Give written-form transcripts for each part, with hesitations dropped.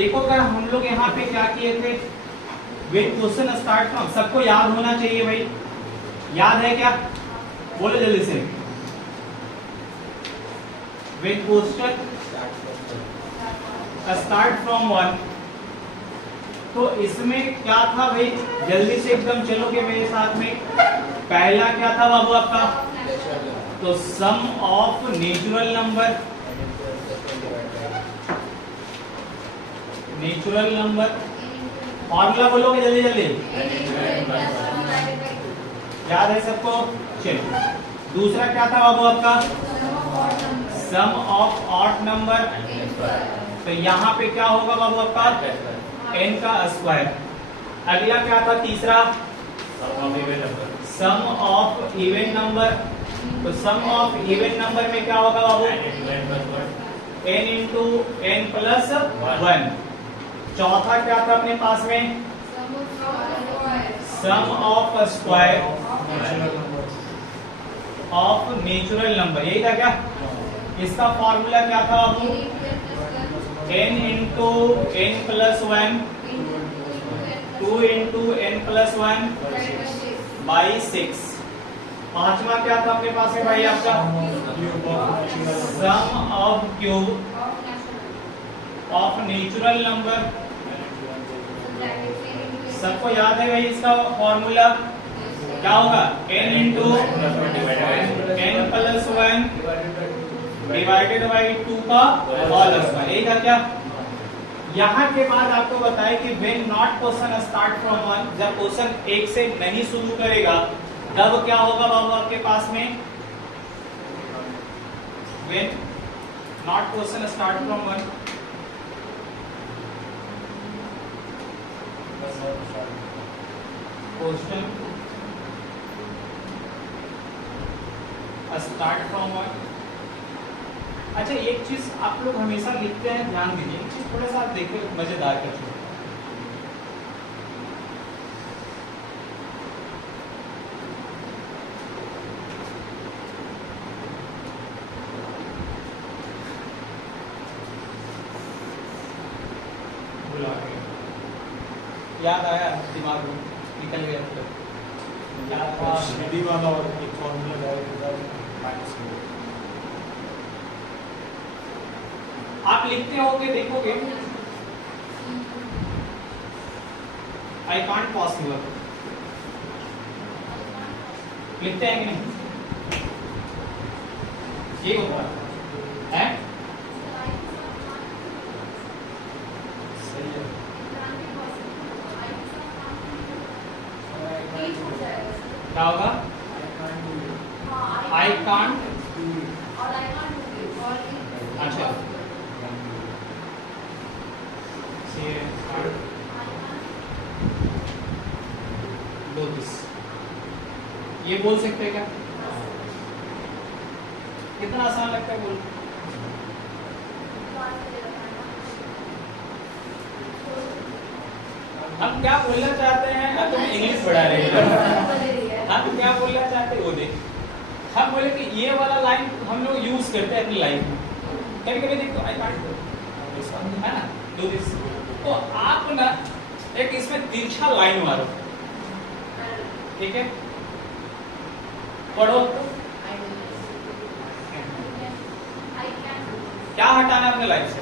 देखो क्या हम लोग यहाँ पे क्या किए थे, वेट क्वेश्चन स्टार्ट फ्रॉम, सबको याद होना चाहिए भाई, याद है क्या, बोलो जल्दी से। वेट क्वेश्चन स्टार्ट फ्रॉम 1, तो इसमें क्या था भाई, जल्दी से एकदम चलोगे मेरे साथ में। पहला क्या था बाबू आपका, तो sum of natural number, natural number, formula बोलोगे जल्दी जल्दी, याद है सबको। चलो दूसरा क्या था बाबू आपका, सम ऑफ ऑड नंबर, तो यहाँ पे क्या होगा बाबू आपका, n का स्क्वायर। अगला क्या था तीसरा, सम ऑफ इवन नंबर, तो सम ऑफ इवन नंबर में क्या होगा बाबू, n इंटू n प्लस 1। चौथा क्या था अपने पास में, sum of square of natural number, यही था क्या। इसका फॉर्मूला क्या था बाबू, n into n plus 1, 2 into n plus 1 by 6। पांचवा क्या था अपने पास में भाई आपका, sum of cube of natural number, सबको याद है भाई इसका फॉर्मूला क्या होगा, n into n plus 1 divided by 2 का होल स्क्वायर, यही था क्या। यहाँ के बाद आपको बताए कि when not question start from 1, जब क्वेश्चन 1 से नहीं शुरू करेगा तब क्या होगा बाबू आपके पास में, when not question start from 1, question start from 1। अच्छा एक चीज आप लोग हमेशा लिखते हैं, ध्यान दीजिए, एक चीज थोड़ा सा आप देखिए मजेदार कर चुके, याद आया दिमाग में, निकल गया तो याद था वाला और एक फॉर्मूला माइनस। आप लिखते होगे, देखोगे, आई कांट पॉसिबल, लिखते हैं कि नहीं, ये होता है सही है। क्या होगा, आई कांट, अच्छा do this, ये बोल सकते हैं क्या, कितना आसान लगता है बोल। हम क्या बोलना चाहते हैं, अब तुम इंग्लिश पढ़ा रहे हो, हम क्या बोलना चाहते हैं वो देख। हम बोले कि ये वाला लाइन हम लोग यूज करते हैं अपनी लाइफ में, कभी कभी देखो आई कांट है ना, डू दिस, तो आप ना एक इसमें तिरछा लाइन मारो, ठीक है, पढ़ो। क्या हटाना है अपने लाइफ से,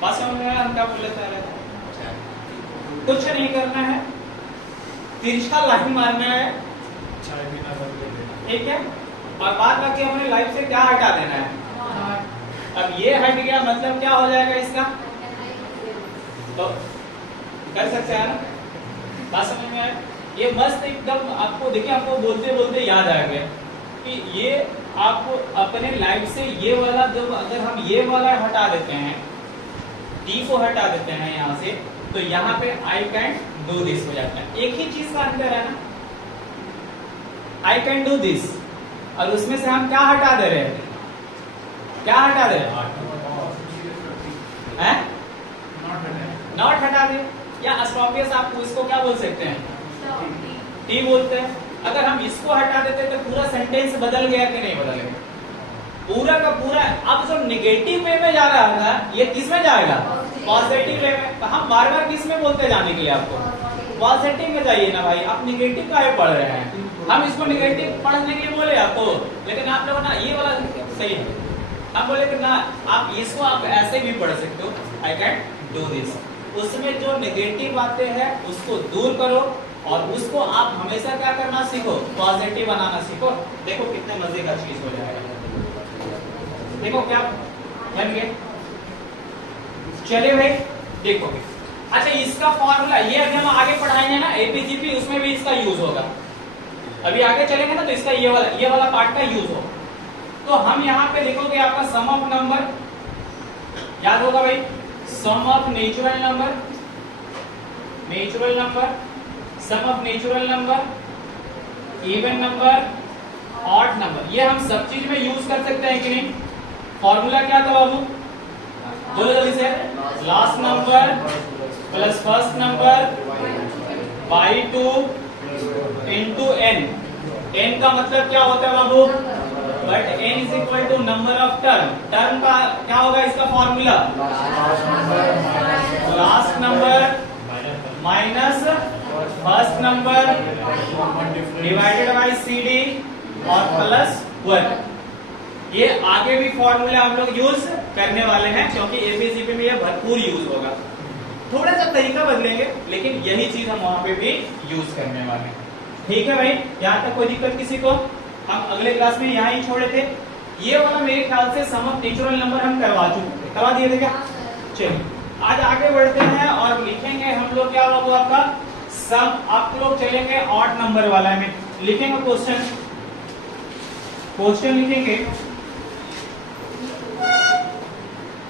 बात समझ में आया हम क्या बोलना चाह रहे थे। कुछ नहीं करना है, तिरछा लाइन मारना है, ठीक है, और बाद बाकी अपने लाइफ से क्या हटा देना है। अब ये हट गया मतलब क्या हो जाएगा इसका, तो कर सकते हैं ना, बात समझ में आया। ये मस्त एकदम आपको देखिए, आपको बोलते बोलते याद आ गया कि ये आपको अपने लाइफ से ये वाला, जब अगर हम ये वाला हटा देते हैं, डी को हटा देते हैं यहाँ से, तो यहाँ पे आई कैन डू दिस हो जाता है। एक ही चीज का अंतर है ना, आई कैन डू दिस, और उसमें से हम क्या हटा दे रहे हैं, क्या हटा दे रहे हैं, नॉट हटा दे, या स्टॉपियस आप इसको क्या बोल सकते हैं, टी बोलते हैं। अगर हम इसको हटा देते तो पूरा सेंटेंस बदल गया कि नहीं बदल गया, पूरा का पूरा। अब जो नेगेटिव वे में जा रहा था, ये किस में जाएगा? पॉजिटिव में। तो हम बार बार किस में बोलते जाने के लिए आपको? पॉजिटिव में जाइए ना भाई, आप निगेटिव का पढ़ रहे हैं, हम इसको निगेटिव पढ़ने के लिए बोले आपको, लेकिन आप लोग ना ये वाला सही है, हम बोले कि ना आप इसको आप ऐसे भी पढ़ सकते हो, आई कैन डू दिस। उसमें जो नेगेटिव बातें हैं उसको दूर करो और उसको आप हमेशा क्या करना सीखो? पॉजिटिव बनाना सीखो। देखो कितने मजे का चीज हो जाएगा। देखो क्या बन गया, चलिए भाई देखो। अच्छा इसका फॉर्मूला ये अभी हम आगे पढ़ाएंगे ना एपीजीपी, उसमें भी इसका यूज होगा। अभी आगे चलेंगे ना तो इसका ये वाला पार्ट का यूज होगा। तो हम यहाँ पे लिखोगे आपका सम ऑफ नंबर, याद होगा भाई, sum of natural number, sum of natural number, even number, odd number, ये हम सब चीज में यूज कर सकते हैं कि नहीं? फॉर्मूला क्या था बाबू, बोलो जल्दी से। Last number plus first number by 2 into n। n का मतलब क्या होता है बाबू? But n is equal to number of term. Term का क्या होगा इसका formula? Last number minus first number divided by CD और प्लस 1। ये आगे भी फॉर्मूले हम लोग यूज करने वाले हैं क्योंकि एपीजीपी में ये भरपूर यूज होगा। थोड़ा सा तरीका बदलेंगे लेकिन यही चीज हम वहां पे भी यूज करने वाले हैं। ठीक है भाई, यहाँ तक कोई दिक्कत किसी को? हम अगले क्लास में यहाँ ही छोड़े थे। ये वाला मेरे ख्याल से सम ऑफ नेचुरल नंबर हम करवा चुके थे, करवा दिए थे क्या? चलिए आज आगे बढ़ते हैं और लिखेंगे हम लोग क्या होगा आपका सम। आप लोग चलेंगे ऑड नंबर वाला में, लिखेंगे क्वेश्चन लिखेंगे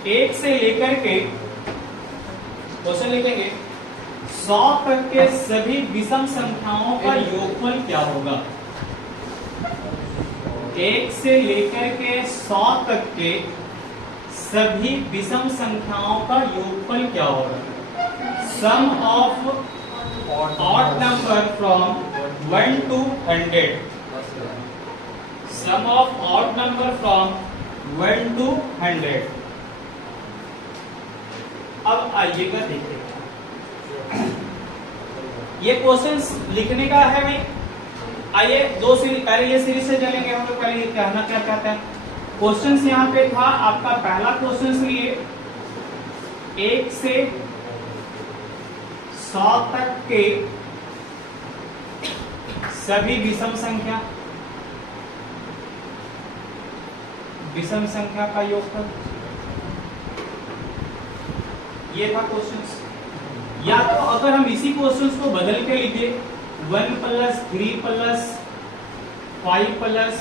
1 से लेकर के क्वेश्चन लिखेंगे 100 तक के सभी विषम संख्याओं का योगफल क्या होगा? 1 से लेकर के 100 तक के सभी विषम संख्याओं का योगफल क्या होगा? Sum of odd number from 1 to 100। Sum of odd number from 1 to 100। अब आइएगा देखिए, ये क्वेश्चंस लिखने का है भाई। आइए दो सीरीज, पहले ये सीरीज से चलेंगे हम लोग। पहले ये कहना क्या चाहते हैं, क्वेश्चंस यहाँ पे था आपका पहला क्वेश्चंस लिए 1 से 100 तक के सभी विषम संख्या का योगफल, ये था क्वेश्चंस। या तो अगर हम इसी क्वेश्चंस को बदल के लिखे 1 + 3 + 5 +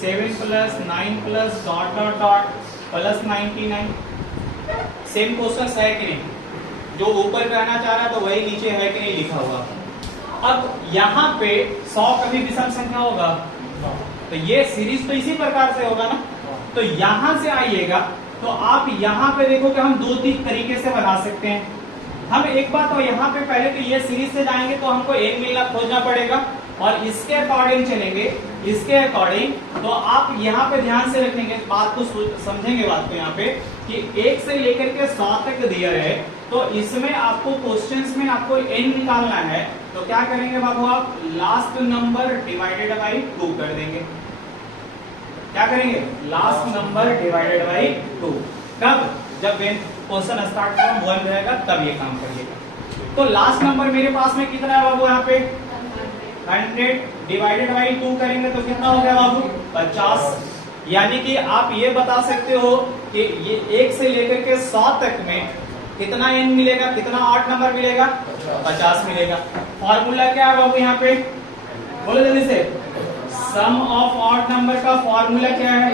7 + 9 + ... प्लस 99। सेम क्वेश्चंस है कि नहीं? जो ऊपर कहना चाह रहा है तो वही नीचे है कि नहीं लिखा हुआ। अब यहाँ पे 100 कभी विषम संख्या होगा तो ये सीरीज तो इसी प्रकार से होगा ना। तो यहां से आइएगा तो आप यहाँ पे देखो कि हम 2-3 तरीके से बना सकते हैं। हम एक बात तो यहाँ पे पहले तो ये सीरीज से जाएंगे तो हमको n मिलना खोजना पड़ेगा और इसके अकॉर्डिंग चलेंगे, इसके अकॉर्डिंग। तो आप यहाँ पे ध्यान से रखेंगे बात को, समझेंगे बात को यहाँ पे कि 1 से लेकर के 100 तक दिया है तो इसमें आपको क्वेश्चंस में आपको n निकालना है। तो क्या करेंगे बाबू, आप लास्ट नंबर डिवाइडेड बाई 2 कर देंगे। क्या करेंगे? Last number divided by 2। कब? जब क्वेश्चन स्टार्ट फ्रॉम 1 रहेगा तब ये काम करिएगा। तो लास्ट नंबर मेरे पास में कितना है बाबू? यहाँ पे 100 डिवाइडेड बाई 2 करेंगे तो कितना हो गया बाबू? 50। यानी कि आप ये बता सकते हो कि ये 1 से लेकर के 100 तक में कितना n मिलेगा, कितना ऑड नंबर मिलेगा? 50 मिलेगा। फॉर्मूला क्या है बाबू यहाँ पे? बोलो जल्दी से। सम ऑफ ऑड नंबर का फॉर्मूला क्या है?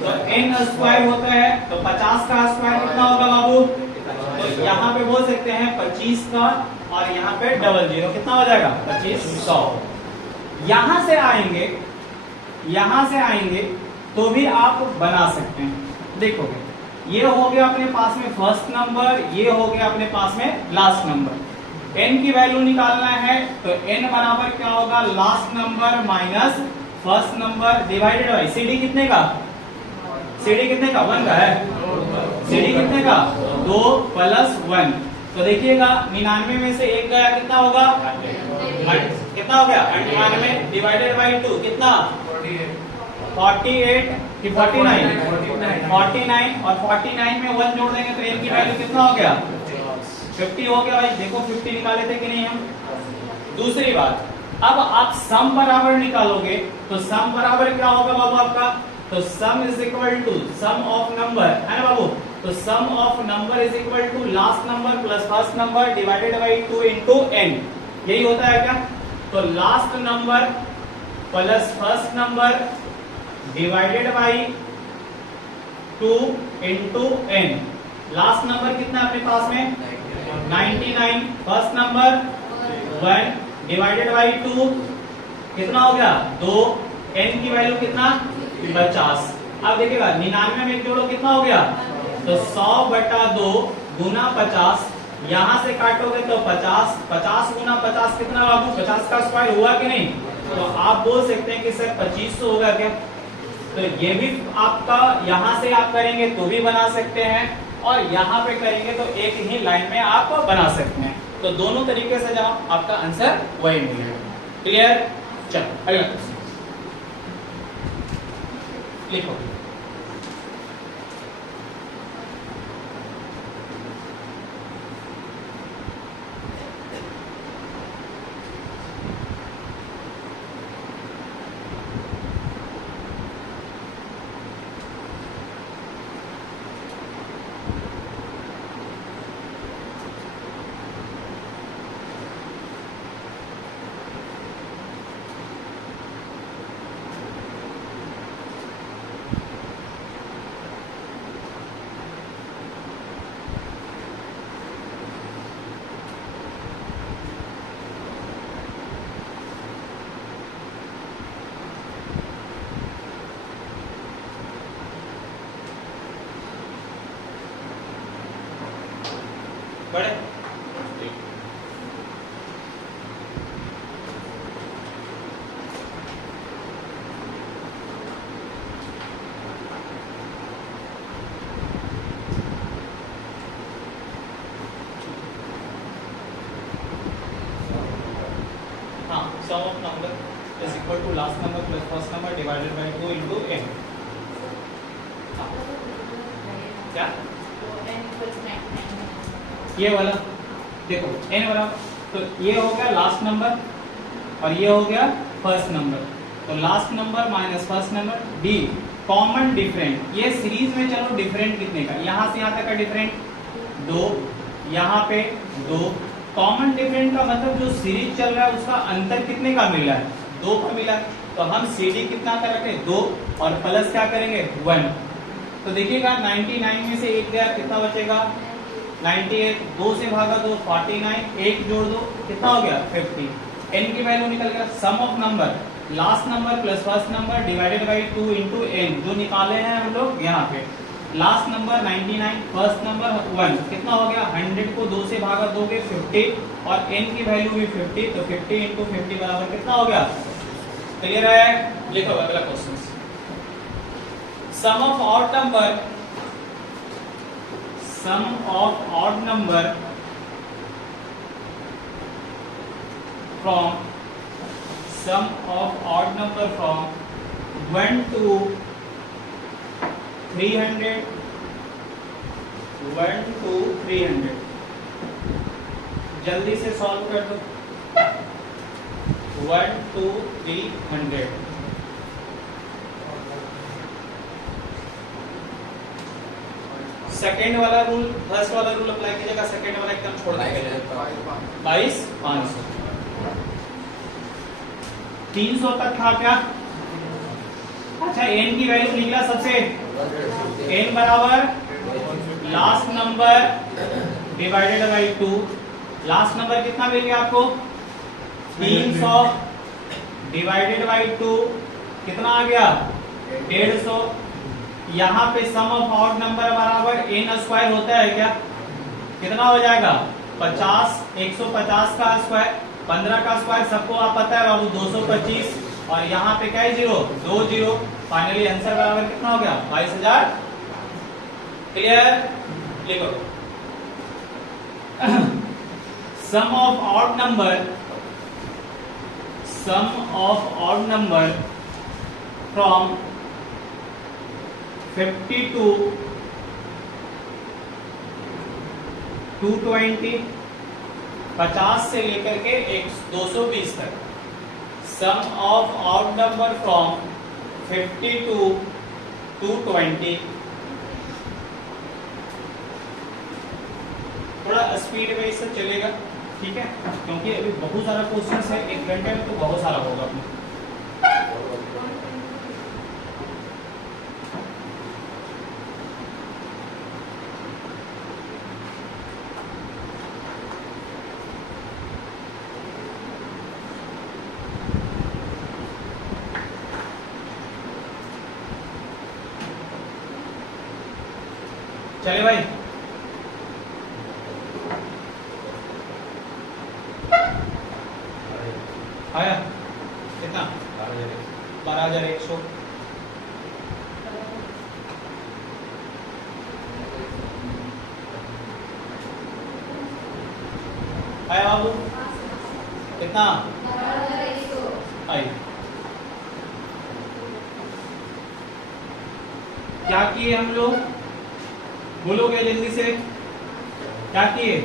तो n² होता है तो 50 का स्क्वायर कितना होगा बाबू? तो यहाँ पे बोल सकते हैं 25 का और यहाँ पे 00 कितना हो जाएगा? 2500। यहाँ से आएंगे तो भी आप बना सकते हैं। देखोगे ये हो गया अपने पास में फर्स्ट नंबर, ये हो गया अपने पास में लास्ट नंबर। n की वैल्यू निकालना है तो n बराबर क्या होगा? Last number minus first number divided by CD कितने का? CD कितने का? 1 का है CD कितने का 2 प्लस 1। तो देखिएगा 99 में से एक गया कितना होगा, कितना हो गया 98 डिवाइडेड बाई 2 कितना 48 कि 49 49 और 49 में 1 जोड़ देंगे तो n की वैल्यू कितना हो गया 50 हो गया भाई। देखो 50 निकाले थे कि नहीं हम। दूसरी बात, अब आप सम बराबर निकालोगे तो सम बराबर क्या होगा बाबू आपका, तो sum is equal to sum of number, है ना बाबू। तो sum of number is equal to last number plus first number divided by 2 into n। यही होता है क्या, तो last number plus first number divided by 2 into n। Last number कितना अपने पास में 99, फर्स्ट नंबर 1 डिवाइडेड बाई 2 कितना हो गया 2, n की वैल्यू कितना 50। अब देखिएगा 99 में जोड़ो कितना हो गया, तो 100/2 गुना 50, यहां से काटोगे तो 50, 50 गुना 50 कितना बाबू 50 का स्क्वायर हुआ कि नहीं। तो आप बोल सकते हैं कि सर 2500 होगा क्या। तो ये भी आपका यहां से आप करेंगे तो भी बना सकते हैं और यहां पे करेंगे तो एक ही लाइन में आप बना सकते हैं। तो दोनों तरीके से जब आपका आंसर वही मिलेगा। क्लियर, चलो अगला क्वेश्चन लिखो। बड़े हाँ, sum of number is equal to last number plus first number divided by 2 into n। क्या ये वाला देखो n वाला, तो ये हो गया लास्ट नंबर और ये हो गया फर्स्ट नंबर। तो last number minus first number D common different. ये सीरीज में चलो डिफरेंट कितने का, यहां से यहां तक का डिफरेंट 2, यहाँ पे 2। कॉमन डिफरेंट का मतलब जो सीरीज चल रहा है उसका अंतर कितने का मिला है 2 का मिला है। तो हम CD कितना का रखे 2 और प्लस क्या करेंगे 1। तो देखिएगा 99 में से एक गया कितना बचेगा 98, 2 से भागा 2 49, एक जोड़ दो कितना हो गया 50। n की वैल्यू निकल गया sum of number last number plus first number divided by 2 into n, जो निकाले हैं हम लोग यहाँ पे। लास्ट नंबर 99, फर्स्ट नंबर 1 कितना हो गया 100 को 2 से भागा दोगे 50 और n की वैल्यू भी 50, तो 50 इंटू 50 बराबर कितना हो गया। क्लियर है, लिखो अगला question. Sum of odd number, sum of odd number from sum of odd number from 1 to 300, 1 to 300। जल्दी से सॉल्व कर दो 1 to 300। सेकेंड वाला रूल फर्स्ट वाला रूल अप्लाई कीजिएगा, सेकेंड वाला एकदम छोड़ दीजिएगा। 22,500 300 तक था क्या। अच्छा n की वैल्यू निकला सबसे, n बराबर last number divided by 2। Last number कितना मिल गया आपको 300 डिवाइडेड बाई 2 कितना आ गया 150। यहाँ पे सम ऑफ ऑड नंबर बराबर n स्क्वायर होता है क्या, कितना हो जाएगा 50, 150 का स्क्वायर 15 का स्क्वायर सबको आप पता है बाबू 225 और यहाँ पे क्या है 0, 2 0। फाइनली आंसर बराबर कितना हो गया 22,000। क्लियर? लिखो सम ऑफ ऑड नंबर फ्रॉम 52 220 50 से लेकर के 220 तक। सम ऑफ ऑड नंबर फ्रॉम 52 220। थोड़ा स्पीड में इससे चलेगा, ठीक है, क्योंकि अभी बहुत सारा क्वेश्चन है, 1 घंटे में तो बहुत सारा होगा अपने। चले भाई, आया कितना? 12,100। आया बाबू कितना? आई। क्या किए हम लोग? बोलोगे जल्दी से, क्या किए?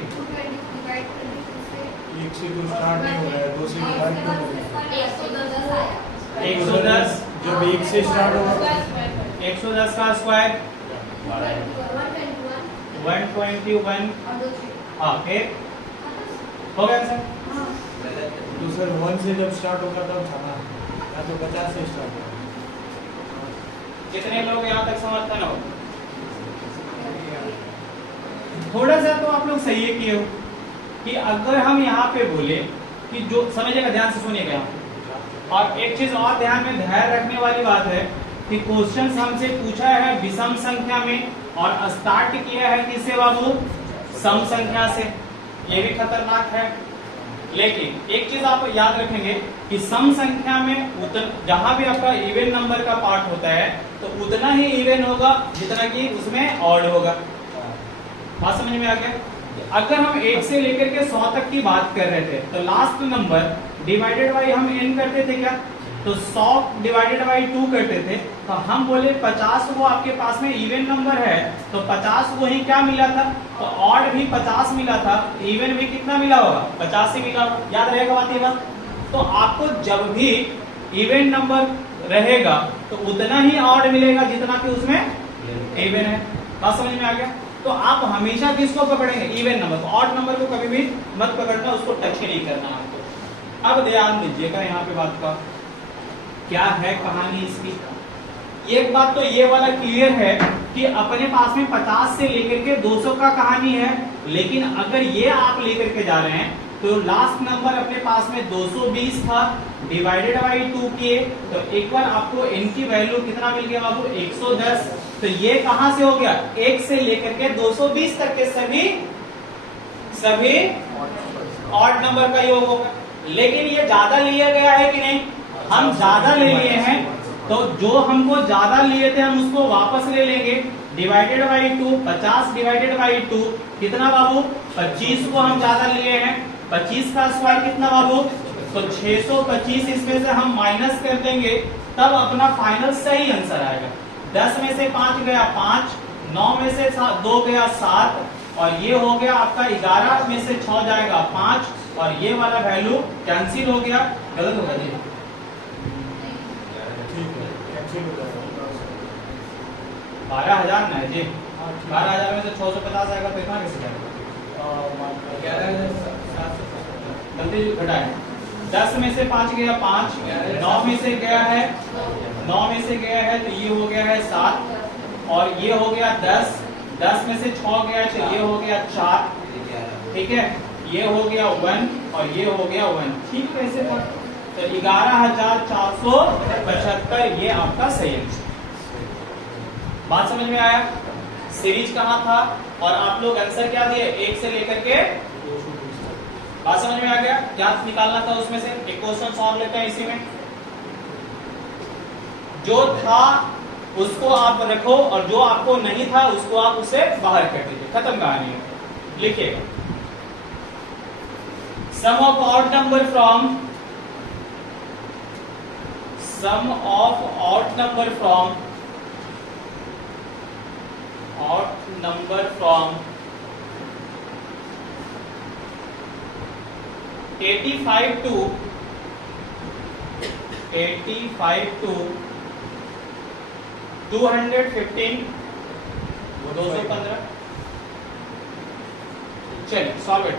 1 से तो स्टार्ट नहीं हो रहा है, 2 से डिवाइड क्यों हो रहा है? 110 जब 1 से स्टार्ट होगा 110 का स्क्वायर 121। हाँ फिर हो गया सर? तो सर 1 से जब स्टार्ट होगा तब थाना, या तो 50 से स्टार्ट होगा। कितने लोग यहाँ तक समर्थन हो? थोड़ा सा तो आप लोग सही है किए हो कि अगर हम यहाँ पे बोले कि जो, समझिएगा ध्यान से सुनिएगा, और एक चीज और ध्यान में धैर्य रखने वाली बात है कि क्वेश्चन हमसे पूछा है विषम संख्या में और स्टार्ट किया है किससे बाबू? सम संख्या से। ये भी खतरनाक है, लेकिन एक चीज आप याद रखेंगे कि सम संख्या में जहां भी आपका इवन नंबर का पार्ट होता है तो उतना ही इवन होगा जितना कि उसमें ऑड होगा। बात समझ में आ गया? अगर हम 1 से लेकर के 100 तक की बात कर रहे थे तो लास्ट नंबर डिवाइडेड बाई हम n करते थे क्या? तो 100 डिवाइडेड बाई 2 करते थे। तो हम बोले 50 वो आपके पास में इवन नंबर है तो 50 वो ही क्या मिला था? तो ऑड भी 50 मिला था, इवन भी कितना मिला होगा? 50 ही मिला होगा। याद रहेगा बात ये बात? तो आपको जब भी इवन नंबर रहेगा तो उतना ही ऑड मिलेगा जितना कि उसमें इवन है। बात समझ में आ गया? तो आप हमेशा किसको पकड़ेंगे? इवन नंबर को। ऑड नंबर को कभी भी मत पकड़ना, उसको टच ही नहीं करना आपको। अब ध्यान दीजिएगा यहाँ पे बात का क्या है कहानी इसकी। एक बात तो ये वाला क्लियर है कि अपने पास में 50 से लेकर के 200 का कहानी है, लेकिन अगर ये आप लेकर के जा रहे हैं तो लास्ट नंबर अपने पास में 220 था, डिवाइडेड बाई 2 किए तो एक बार आपको n की वैल्यू कितना मिल गया बाबू? 110। तो ये कहां से हो गया? 1 से लेकर के 220 तक के सभी ऑड नंबर का योग होगा। लेकिन ये ज्यादा लिया गया है कि नहीं? हम ज्यादा ले लिए हैं, तो जो हमको ज्यादा लिए थे हम उसको वापस ले लेंगे। डिवाइडेड बाई 2, 50 डिवाइडेड बाई 2 कितना बाबू? 25 को हम ज्यादा लिए हैं। 25 का स्क्वायर कितना बाबू? तो 625। इसमें से हम माइनस कर देंगे तब अपना फाइनल सही आंसर आएगा। 10 में से 5 गया 5, 9 में से 2 गया 7, और ये हो गया आपका 11 में से 6 जाएगा 5, और ये वाला वैल्यू कैंसिल हो गया। गलत होगा जी? ठीक है, कैंसिल हो जाएगा। 12,000 ना है जी? 12,000 में से 650 आएगा तो इतना कैसे जाएगा? गलती घटाए। 10 में से 5 गया 5, 9 में से गया है 9 में से गया है तो ये हो गया है 7, और ये हो गया 10, 10 में से 6 गया तो ये हो गया 4, ठीक है, ये हो गया 1 और ये हो गया 1। ठीक है, ऐसे तो 11,475 ये आपका सही है। बात समझ में आया? सीरीज कहाँ था और आप लोग आंसर क्या दिए? 1 से लेकर के। बात समझ में आ गया? क्या निकालना था उसमें से? एक क्वेश्चन सॉल्व लेते हैं इसी में। जो था उसको आप रखो और जो आपको नहीं था उसको आप उसे बाहर कर दीजिए, खत्म कहानी है। लिखिएगा sum of odd number from sum of odd number from 85 to 215 215 चलिए सॉल्व इट।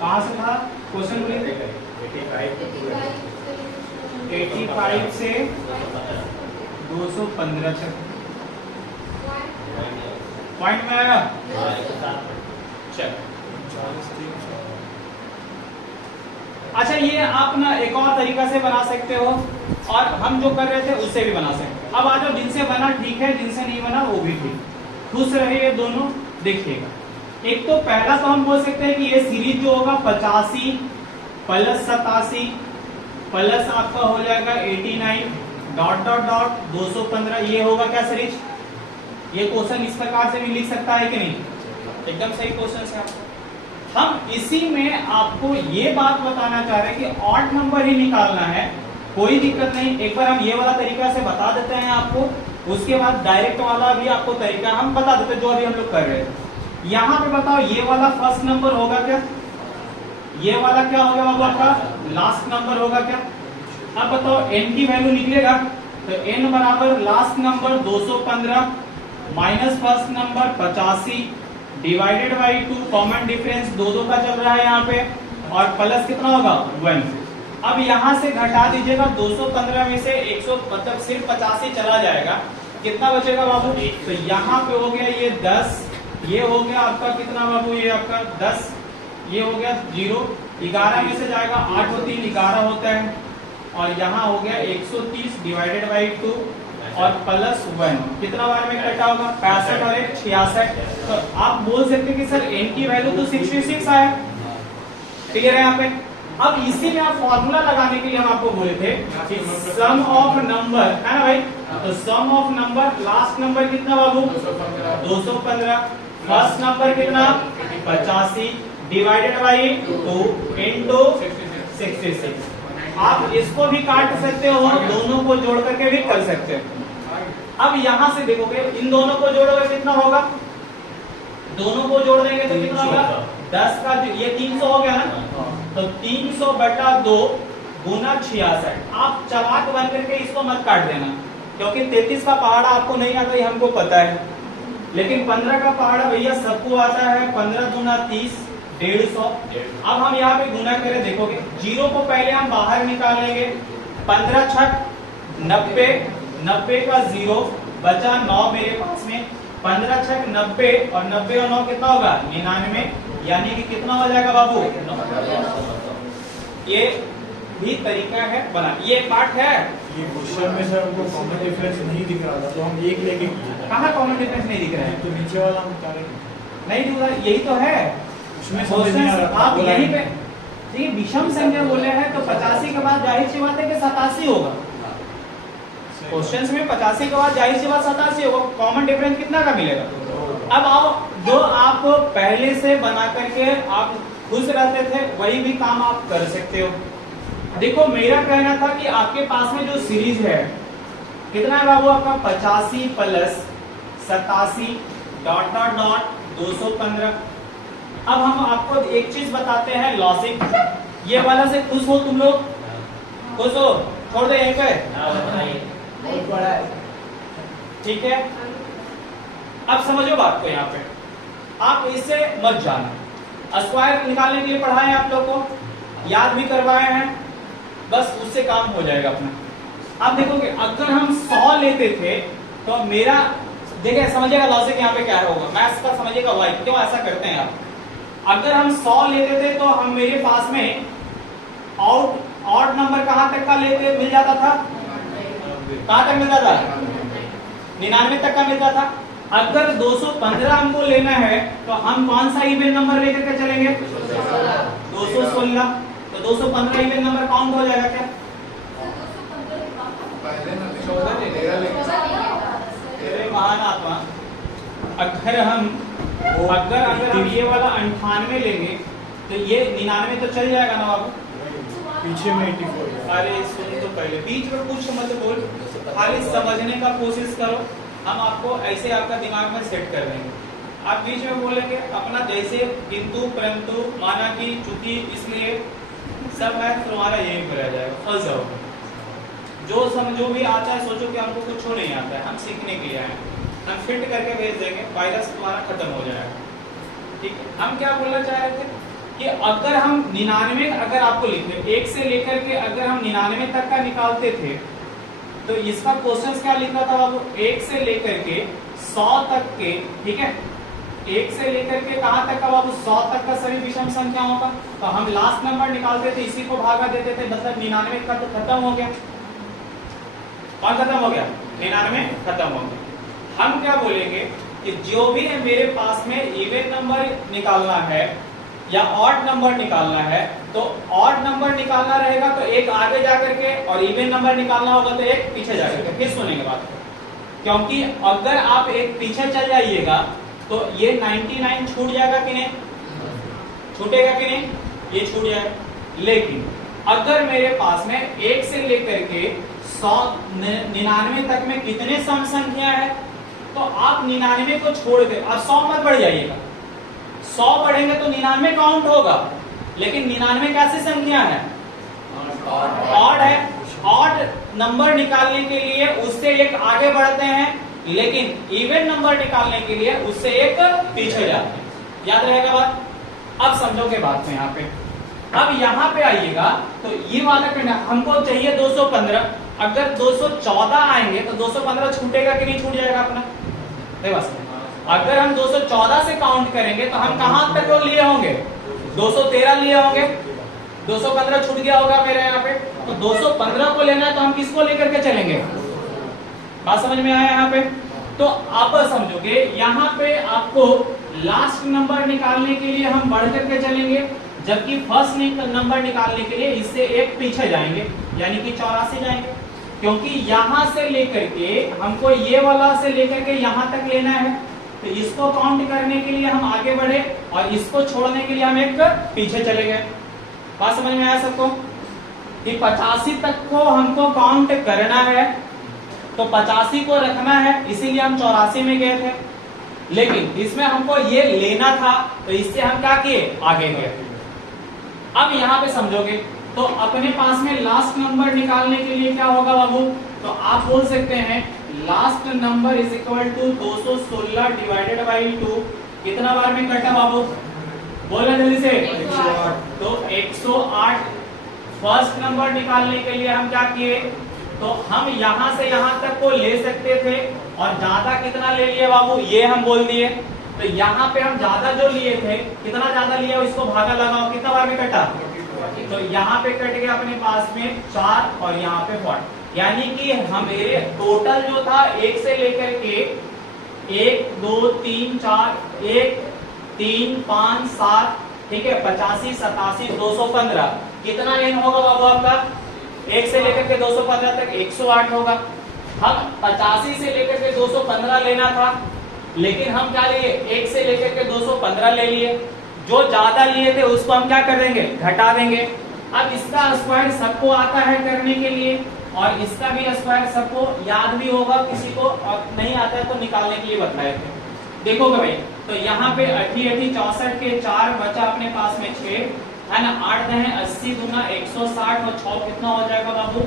कहां से था क्वेश्चन? 85 से 215 तक पॉइंट में आया। चल अच्छा, ये आप ना एक और तरीका से बना सकते हो और हम जो कर रहे थे उससे भी बना सकते हैं। अब आ जाओ, जिनसे बना ठीक है, जिनसे नहीं बना वो भी ठीक। खुश रहे ये दोनों। देखिएगा, एक तो पहला तो हम बोल सकते हैं कि ये सीरीज जो होगा 85 प्लस 87 प्लस आपका हो जाएगा 89 डॉट डॉट डॉट 215, ये होगा क्या सीरीज? ये क्वेश्चन इस प्रकार से भी लिख सकता है कि नहीं? एकदम सही क्वेश्चन है। हम इसी में आपको ये बात बताना चाह रहे हैं कि ऑड नंबर ही निकालना है, कोई दिक्कत नहीं। एक बार हम ये वाला तरीका से बता देते हैं आपको, उसके बाद डायरेक्ट वाला भी आपको तरीका हम बता देते हैं जो अभी हम लोग कर रहे हैं। यहाँ पे बताओ, ये वाला फर्स्ट नंबर होगा क्या? ये वाला क्या होगा बाबू आपका? लास्ट नंबर होगा क्या? अब बताओ n की वैल्यू निकलेगा तो n बराबर last number 215 minus first number 85 divided by 2, common difference दो का चल रहा है यहाँ पे, और प्लस कितना होगा 1। अब यहाँ से घटा दीजिएगा 215 में से 100 मतलब सिर्फ 85 चला जाएगा, कितना बचेगा बाबू? तो यहाँ पे हो गया ये 10, ये हो गया आपका कितना बाबू? ये आपका 10, ये हो गया 0, 11 में से जाएगा 8 और 3 11 होता है, और यहाँ हो गया 130 डिवाइडेड बाई 2 और प्लस 1, कितना बार में कटा होगा? 65 और 1 66। तो आप बोल सकते कि सर n की वैल्यू तो 66 आया। क्लियर है यहाँ पे? अब इसी में आप फॉर्मूला लगाने के लिए हम आपको बोले थे कि सम ऑफ नंबर है ना भाई, तो sum of number, last number कितना बाबू? 215, फर्स्ट नंबर कितना? 85 डिवाइडेड बाई 2 इंटू 66। आप इसको भी काट सकते हो, दोनों को जोड़ करके भी कर सकते हो। अब यहां से देखोगे, इन दोनों को जोड़ोगे कितना होगा? दोनों को जोड़ देंगे तो कितना होगा? 10 का ये 300 हो गया ना, तो 300 बटा 2 गुना 66। आप चालाक बन करके इसको मत काट देना, क्योंकि 33 का पहाड़ा आपको नहीं आता, ये हमको पता है, लेकिन 15 का पहाड़ा भैया सबको आता है। 15 दूना 30, 150। अब हम यहाँ पे गुना करें, देखोगे जीरो को पहले हम बाहर निकालेंगे, 15 छक 90, 90 का 0 बचा 9 मेरे पास में, 15 छक 90 और 90 और 9 कितना होगा? 99, यानी कि कितना हो जाएगा बाबू? ये भी तरीका है बना। ये पार्ट है, ये क्वेश्चन में सर हमको कॉमन डिफरेंस नहीं दिख रहा था, तो हम एक लेके किए। कहाँ कॉमन डिफरेंस नहीं दिख रहा है? तो नीचे वाला हम करेंगे नहीं दिख रहा, यही तो है उसमें समझ नहीं आ रहा था। आप यहीं पे देखिए, विषम संख्या बोले हैं तो 85 के बाद जाहिर सी बात है कि 87 होगा। क्वेश्चंस में 85 के बाद जाहिर सी बात 87 होगा। कॉमन डिफरेंस कितना का मिलेगा? अब आओ, जो आप पहले से बना करके आप खुश रहते थे वही भी काम आप कर सकते हो। देखो, मेरा कहना था कि आपके पास में जो सीरीज है कितना है बाबू आपका? 85 प्लस 87 डॉट डॉट डॉट 215। अब हम आपको एक चीज बताते हैं, लॉजिक। ये वाला से खुश हो तुम लोग? खुश हो? छोड़ दे यहीं पे, बहुत बड़ा है। ठीक है। अब समझो बात को, यहाँ पे आप इससे मत जाना, स्क्वायर निकालने के लिए पढ़ाए आप लोग को, याद भी करवाए हैं, बस उससे काम हो जाएगा अपना। आप देखोगे अगर हम 100 लेते थे तो मेरा, देखिए समझिएगा लॉजिक यहाँ पे क्या होगा, मैथ्स का समझिएगा वाई क्यों ऐसा करते हैं आप। अगर हम 100 लेते थे तो हम मेरे पास में ऑड नंबर कहां तक का लेते मिल जाता था, कहां तक मिलता था, 99 तक का मिलता था। अगर 215 हमको लेना है तो हम कौन सा इवन नंबर लेकर के चलेंगे, 216। तो 215 इवन नंबर काउंट हो जाएगा क्या, महान आत्मा। अगर हम ये वाला 98 लेंगे तो ये 99 तो चल जाएगा ना बाबू, पीछे में 84। अरे सुन तो पहले, बीच में कुछ मत बोल, खाली समझने का कोशिश करो, हम आपको ऐसे आपका दिमाग में सेट कर देंगे। आप बीच में बोलेंगे अपना जैसे किंतु परंतु माना कि चूंकि इसलिए सब है तुम्हारा यही पर रह जाएगा, फंस जाओगे। जो समझो भी आता है सोचो कि हमको कुछ नहीं आता है, हम सीखने के लिए आए हैं, हम फिट करके भेज देंगे, वायरस तुम्हारा खत्म हो जाएगा। ठीक है, हम क्या बोलना चाह रहे थे कि अगर हम 99 अगर आपको लिखे 1 से लेकर के अगर हम 99 तक का निकालते थे तो इसका क्वेश्चन क्या लिखा था बाबू, 1 से लेकर के 100 तक के, ठीक है, 1 से लेकर के कहां तक का बाबू, 100 तक का सभी विषम संख्याओं का। तो हम लास्ट नंबर निकालते थे, इसी को भागा देते थे, मतलब 99 का तो खत्म हो गया। कौन खत्म हो गया, 99 खत्म हो गया। हम क्या बोलेंगे कि जो भी है मेरे पास में इवन नंबर निकालना है या ऑड नंबर निकालना है, तो ऑड नंबर निकालना रहेगा तो एक आगे जाकर के, और इवन नंबर निकालना होगा तो एक पीछे जाकर के। फिर सुनेंगे बात, क्योंकि अगर आप एक पीछे चल जाइएगा तो ये 99 छूट जाएगा कि नहीं, छूटेगा कि नहीं, ये छूट जाएगा। लेकिन अगर मेरे पास में 1 से लेकर के 99 तक में कितने सम संख्या है, तो आप 99 को छोड़ के अब 100 मत बढ़ जाइएगा, 100 बढ़ेंगे तो 99 काउंट होगा, लेकिन 99 कैसी संख्या है, ऑड है। ऑड नंबर निकालने के लिए उससे एक आगे बढ़ते हैं, लेकिन इवन नंबर निकालने के लिए उससे एक पीछे जाते हैं। याद रहेगा बात, अब समझोगे बात में। यहाँ पे अब यहाँ पे आइएगा तो ये वाला करना, हमको चाहिए 215, अगर 214 आएंगे तो 215 छूटेगा कि नहीं, छूट जाएगा अपना। अगर हम 214 से काउंट करेंगे तो हम कहां तक लिए होंगे, 213 लिए होंगे, 215 छूट गया होगा मेरे यहाँ पे। तो 215 को लेना है तो हम किसको लेकर के चलेंगे, बात समझ में आया यहाँ पे। तो आप समझोगे यहाँ पे आपको लास्ट नंबर निकालने के लिए हम बढ़ करके चलेंगे, जबकि फर्स्ट नंबर निकालने के लिए इससे एक पीछे जाएंगे, यानी कि 84 जाएंगे, क्योंकि यहां से लेकर के हमको ये वाला से लेकर के यहां तक लेना है। तो इसको काउंट करने के लिए हम आगे बढ़े और इसको छोड़ने के लिए हम एक पीछे चले गए। बात समझ में आया सबको कि 85 तक को हमको काउंट करना है, तो 85 को रखना है, इसीलिए हम 84 में गए थे। लेकिन इसमें हमको ये लेना था तो इससे हम क्या किए, आगे गए। अब यहाँ पे समझोगे तो अपने पास में लास्ट नंबर निकालने के लिए क्या होगा बाबू, तो आप बोल सकते हैं last number is equal to 216 divided by 2। कितना बार में कटा बाबू, बोलो जल्दी से, 108। तो 108 फर्स्ट नंबर निकालने के लिए हम क्या किए, तो हम यहां से यहां तक को ले सकते थे, और ज्यादा कितना ले लिए बाबू, ये हम बोल दिए। तो यहाँ पे हम ज्यादा जो लिए थे, कितना ज्यादा लिया इसको भागा लगाओ, कितना बार में कटा, तो यहाँ पे कट गया अपने पास में 4 और यहाँ पे 4, यानी कि हमेरे टोटल जो था 1 से लेकर के 1 2 3 4 1 3 5 7, ठीक है, 85 87 215, कितना एन होगा बाबू आपका, 1 से लेकर के 215 तक 108 होगा। हम 85 से लेकर के 215 लेना था, लेकिन हम क्या लिए, 1 से लेकर के 215 ले लिए। जो ज्यादा लिए थे उसको हम क्या कर देंगे, घटा देंगे। अब इसका स्क्वायर सबको आता है करने के लिए, और इसका भी स्क्वायर सबको याद भी होगा, किसी को और नहीं आता है तो निकालने के लिए बताए थे। देखोगे भाई, तो यहाँ पे 80 64 के 4 बचा अपने पास में 6 है ना, 8 है 80 गुना 160 और 6 कितना हो जाएगा बाबू,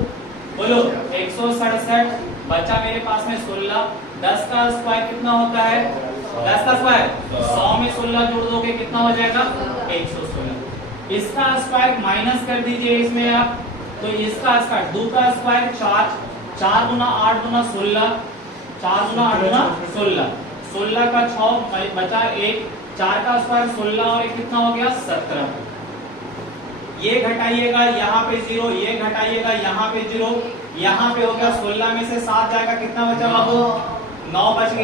बोलो 167 बचा मेरे पास में 16। 10 का स्क्वायर कितना होता है? 10 का स्क्वायर 100 में 16 जोड़ दोगे कितना हो जाएगा? 116। इसका स्क्वायर माइनस कर दीजिए इसमें आप, तो इसका स्क्वायर 2 का स्क्वायर 4, 4 दूना 8 दूना 16, 4 दूना 8 दूना 16, 16 का 6 बचा 1, 4 का स्क्वायर 16 और एक कितना हो गया? 17। ये घटाइएगा यहाँ पे 0, ये घटाइएगा यहाँ पे 0, यहाँ पे हो गया 16 में से 7 जाएगा कितना बचा बाबू? 9 बच गया।